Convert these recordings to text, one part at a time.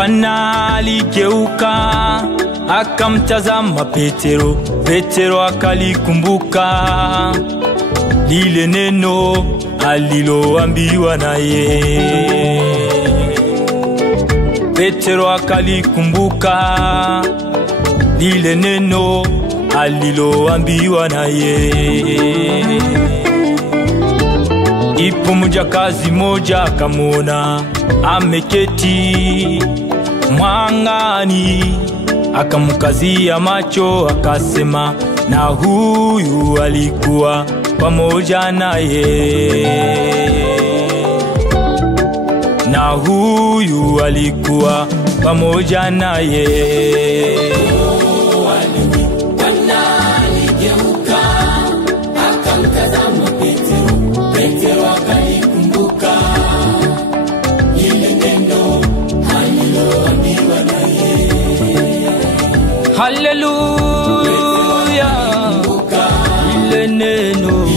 Bwana aligeuka akamtazama Petero. Petero akalikumbuka lile neno aliloambiwa naye. Petero akalikumbuka lile neno aliloambiwa naye. Ipo mjakazi moja akamwona ameketi mwangani, akamkazia macho akasema, na huyu alikuwa pamoja naye. Na huyu alikuwa pamoja naye. Haleluya, ile neno,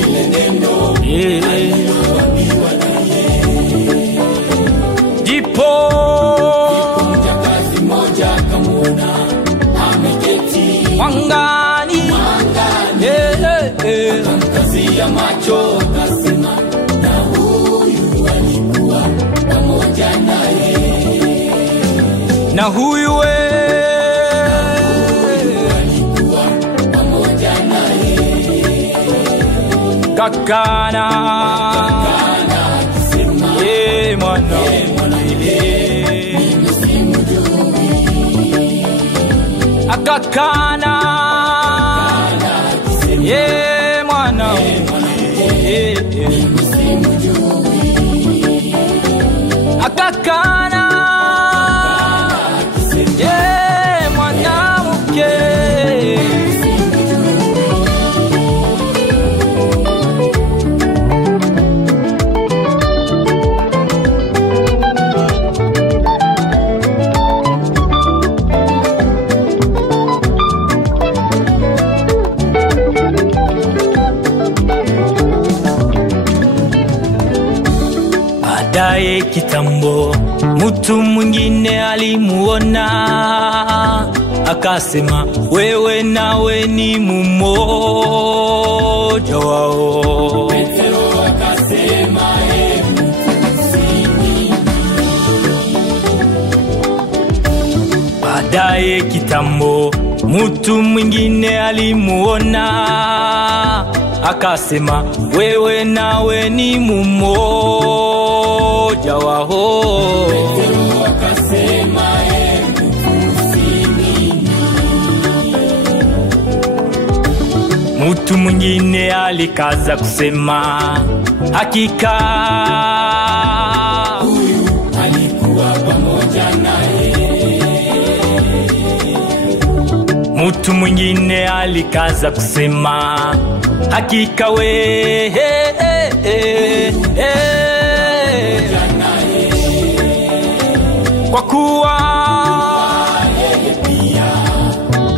ndipo mjakazi moja akamwona ameketi mwangani, akamkazia macho akasema, na huyu alikuwa pamoja naye. Na huyu kakana kisema, mwana akakana mwana akakana mwanamke. Baadaye kitambo mtu mwingine alimuona, akasema, wewe nawe ni mmoja wao. Petero akasema, mimi. Baadaye kitambo mtu mwingine alimuona, akasema, wewe nawe ni mmoja wao. Petero akasema, mtu mwingine alikaza kusema, hakika huyu alikuwa pamoja naye. Mtu mwingine alikaza kusema, hakika we kwa kuwa yeye pia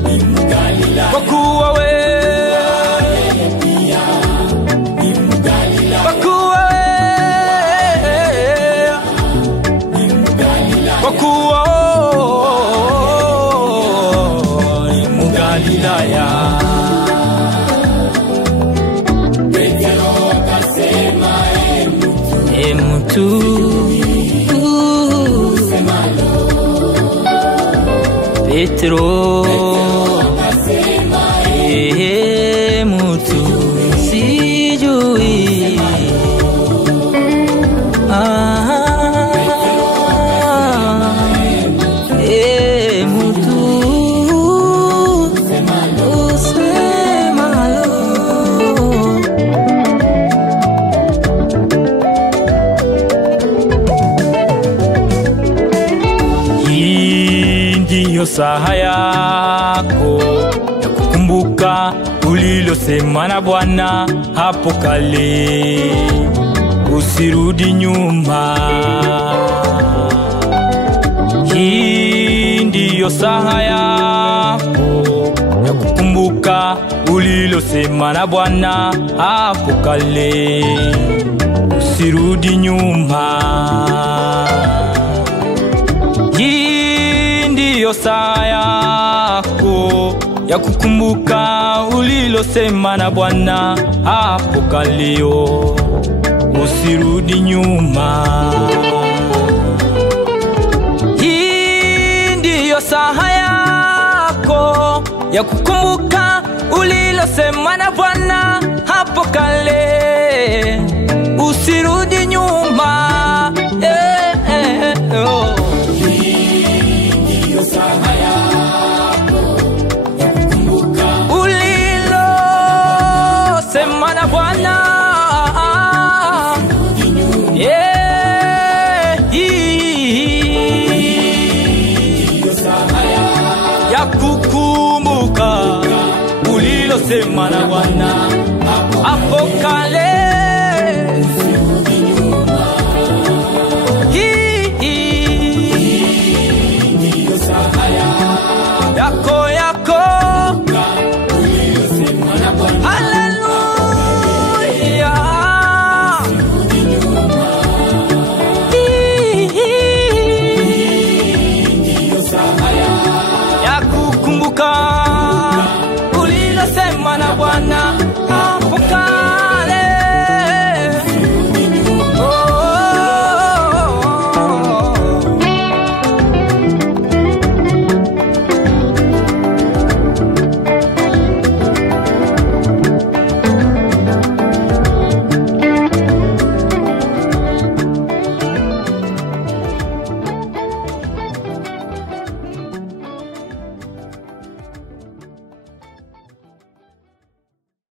ni Mgalilaya. Kwa kuwa we pia ni Mgalilaya. Kwa kuwa ni Mgalilaya. Kwa kuwa ni Mgalilaya. Petero akasema, mtu Petro akasema, mtu sijui. Mtu usemalo. Hii ndiyo saa yako ya kukumbuka ulilosema na Bwana hapo kale, usirudi nyuma. Hii ndiyo saa yako ya kukumbuka ulilosema na Bwana hapo kale, usirudi nyuma. Hii ndiyo saa yako ya kukumbuka ulilosema na Bwana hapo kaleo. Usirudi nyuma. Hii ndiyo saa yako ya kukumbuka ulilosema na Bwana hapo kale. Usirudi nyuma. Hii ndiyo saa yako ya kukumbuka ulilosema na Bwana. Ya kukumbuka ulilosema na Bwana hapo kale.